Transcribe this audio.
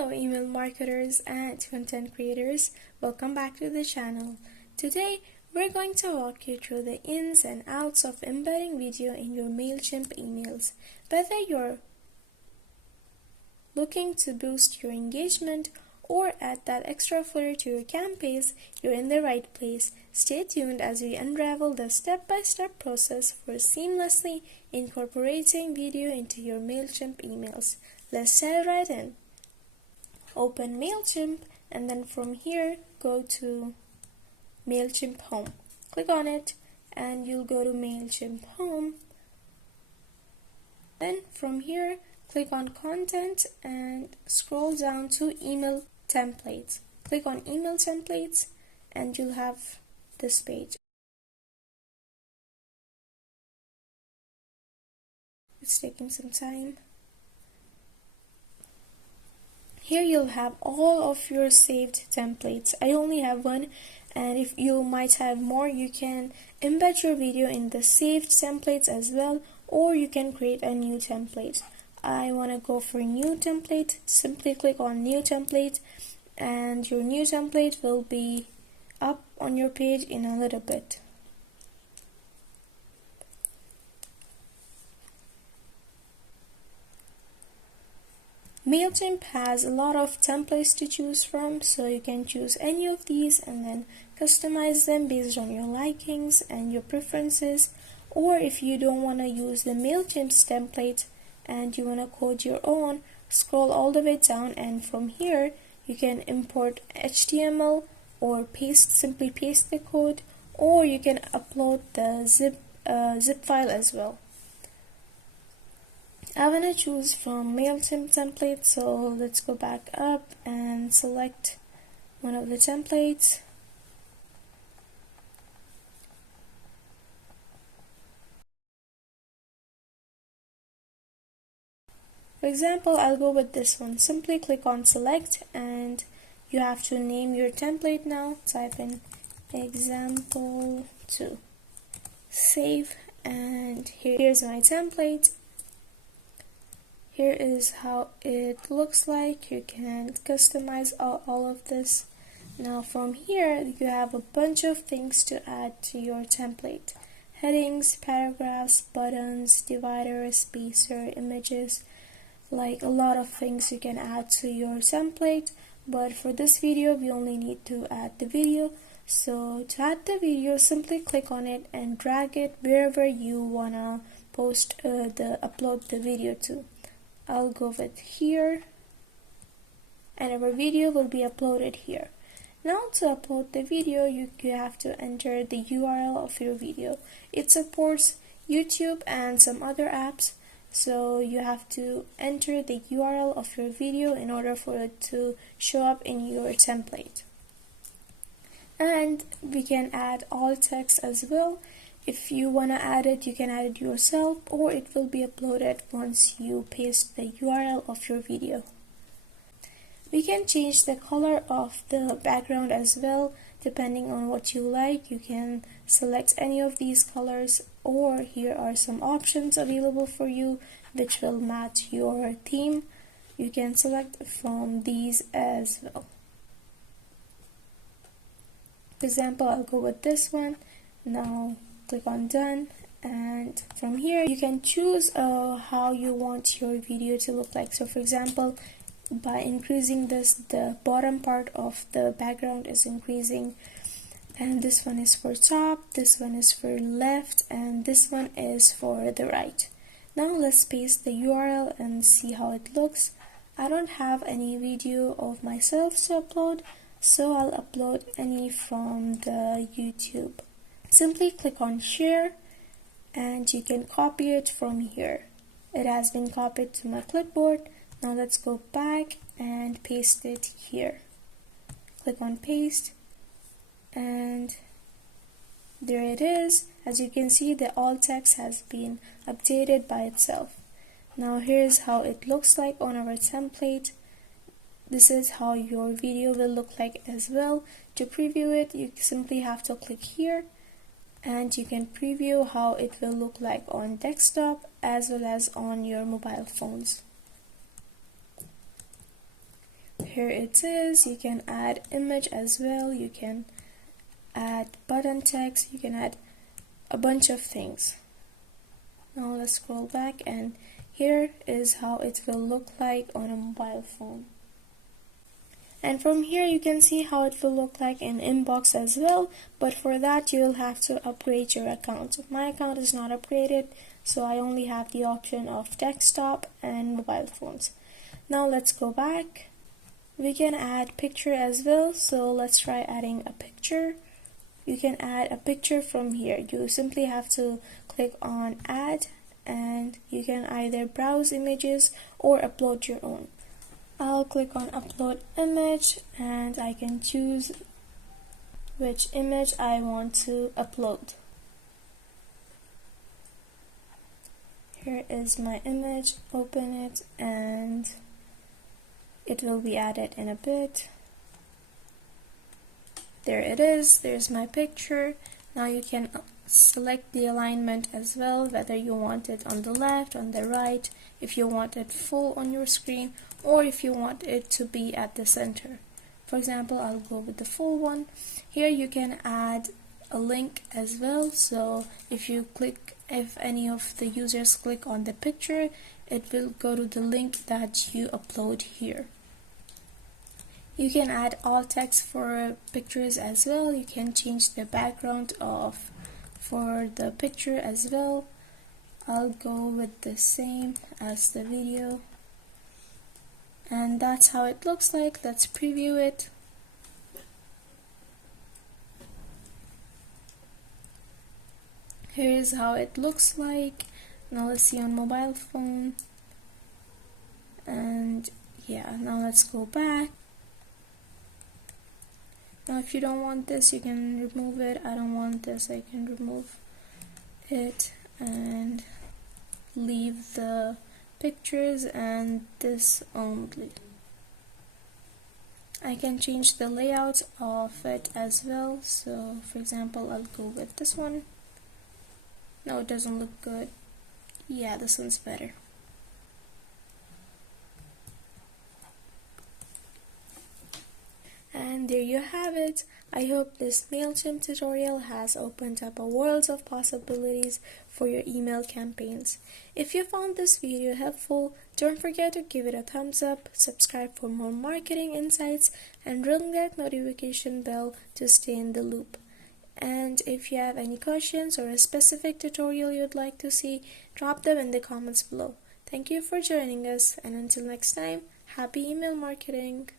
Hello email marketers and content creators, welcome back to the channel. Today we're going to walk you through the ins and outs of embedding video in your Mailchimp emails. Whether you're looking to boost your engagement or add that extra flair to your campaigns, you're in the right place. Stay tuned as we unravel the step-by-step process for seamlessly incorporating video into your Mailchimp emails. Let's dive right in. Open Mailchimp and then from here go to Mailchimp Home. Click on it and you'll go to Mailchimp Home. Then from here click on Content and scroll down to Email Templates. Click on Email Templates and you'll have this page. It's taking some time. Here you'll have all of your saved templates. I only have one, and if you might have more, you can embed your video in the saved templates as well, or you can create a new template. I want to go for new template. Simply click on new template and your new template will be up on your page in a little bit. Mailchimp has a lot of templates to choose from, so you can choose any of these and then customize them based on your likings and your preferences. Or if you don't want to use the Mailchimp's template and you want to code your own, scroll all the way down and from here you can import HTML or simply paste the code, or you can upload the zip file as well. I want to choose from Mailchimp template, so let's go back up and select one of the templates. For example, I'll go with this one. Simply click on select and you have to name your template now. Type in example 2. Save, and here's my template. Here is how it looks like. You can customize all of this. Now from here you have a bunch of things to add to your template. Headings, paragraphs, buttons, divider, spacer, images, like a lot of things you can add to your template. But for this video we only need to add the video. So to add the video, simply click on it and drag it wherever you wanna upload the video to. I'll go with here and our video will be uploaded here. Now to upload the video you have to enter the URL of your video. It supports YouTube and some other apps, so you have to enter the URL of your video in order for it to show up in your template. And we can add alt text as well. If you want to add it, you can add it yourself, or it will be uploaded once you paste the URL of your video. We can change the color of the background as well, depending on what you like. You can select any of these colors, or here are some options available for you which will match your theme. You can select from these as well. For example, I'll go with this one. Now click on done, and from here you can choose how you want your video to look like. So for example, by increasing this, the bottom part of the background is increasing, and this one is for top, this one is for left, and this one is for the right. Now let's paste the URL and see how it looks. I don't have any video of myself to upload, so I'll upload any from the YouTube. Simply click on share and you can copy it from here. It has been copied to my clipboard. Now let's go back and paste it here. Click on paste and there it is. As you can see, the alt text has been updated by itself. Now here's how it looks like on our template. This is how your video will look like as well. To preview it, you simply have to click here and you can preview how it will look like on desktop as well as on your mobile phones. here it is. You can add image as well, you can add button text, you can add a bunch of things. Now let's scroll back, and here is how it will look like on a mobile phone. And from here you can see how it will look like in inbox as well, but for that you will have to upgrade your account. My account is not upgraded, so I only have the option of desktop and mobile phones. Now let's go back. We can add picture as well, so let's try adding a picture. You can add a picture from here. You simply have to click on add, and you can either browse images or upload your own. I'll click on upload image, and I can choose which image I want to upload. Here is my image, open it, and it will be added in a bit. There it is, there's my picture. Now you can select the alignment as well, whether you want it on the left, on the right, if you want it full on your screen, or if you want it to be at the center. For example, I'll go with the full one. Here you can add a link as well, so if any of the users click on the picture, it will go to the link that you upload here. You can add alt text for pictures as well. You can change the background for the picture as well. I'll go with the same as the video, and that's how it looks like. Let's preview it. Here is how it looks like. Now let's see on mobile phone, and yeah, now let's go back. Now if you don't want this, you can remove it. I don't want this, I can remove it and leave the pictures and this only. I can change the layout of it as well, so for example I'll go with this one. No, it doesn't look good. Yeah, this one's better. And there you have it. I hope this Mailchimp tutorial has opened up a world of possibilities for your email campaigns. If you found this video helpful, don't forget to give it a thumbs up, subscribe for more marketing insights, and ring that notification bell to stay in the loop. And if you have any questions or a specific tutorial you'd like to see, drop them in the comments below. Thank you for joining us, and until next time, happy email marketing!